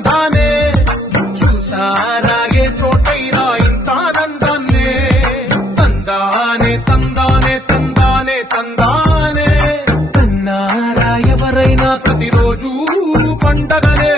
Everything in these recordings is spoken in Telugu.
తందానే చూసారాగే చోటైనా ఇంత ఆనందాన్నే తందానే తందానే తందానే తందానే తన్నారా ఎవరైనా ప్రతిరోజు పండగనే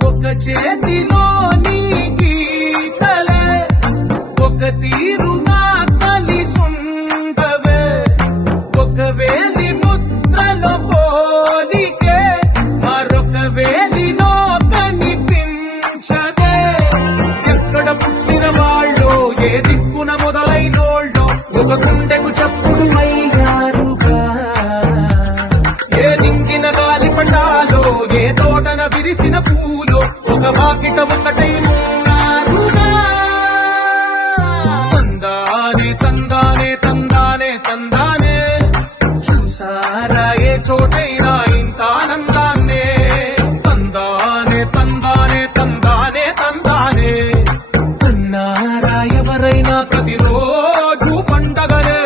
ఒక చేతిలోని గీతలే ఒక తీరుగా కలిసుండవే ఒక వేలి ముద్రలో పోలికే మరొక వేలిలో కనిపించదే ఎక్కడ పుట్టిన వాళ్ళో ఏ దిక్కున మొదలైనోళ్ళో ఒక గుండెకు చప్పుడు అయ్యారుగా ఏ దింగిన గాలి పటాలో ఏ తోటన విరిసిన పూలో ఒక వాకిట ఒకటై ఉన్నారుగా తందానే తందానే తందానే తందానే చూసారా ఏ చోటైనా ఇంత ఆనందాన్నే తందానే తందానే తందానే తందానే తన్నారా ఎవరైనా ప్రతిరోజు పండగనే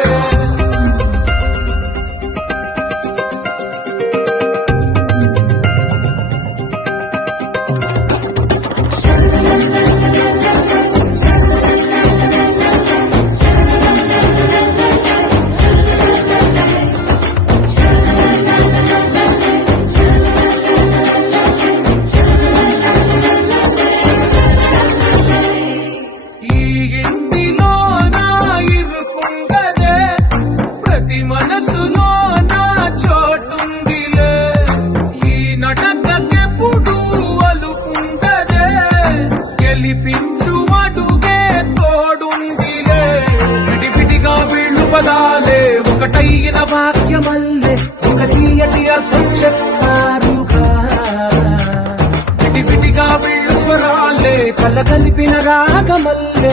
ఈ ఇంటిలో నా ఇరుకుండదే ప్రతి మనసులో నా చోటుందిలే ఈ నటకెప్పుడు అలుకుండదే గెలిపించు అడుగే తోడుందిలే విడివిడిగా వీళ్ళు పదాలే ఒకటైన వాక్యమల్లే ఒక తీయటి అర్థం చెప్తారుగా విడివిడిగా వీళ్ళు స్వరాలే కలగలిపిన రాగమల్లే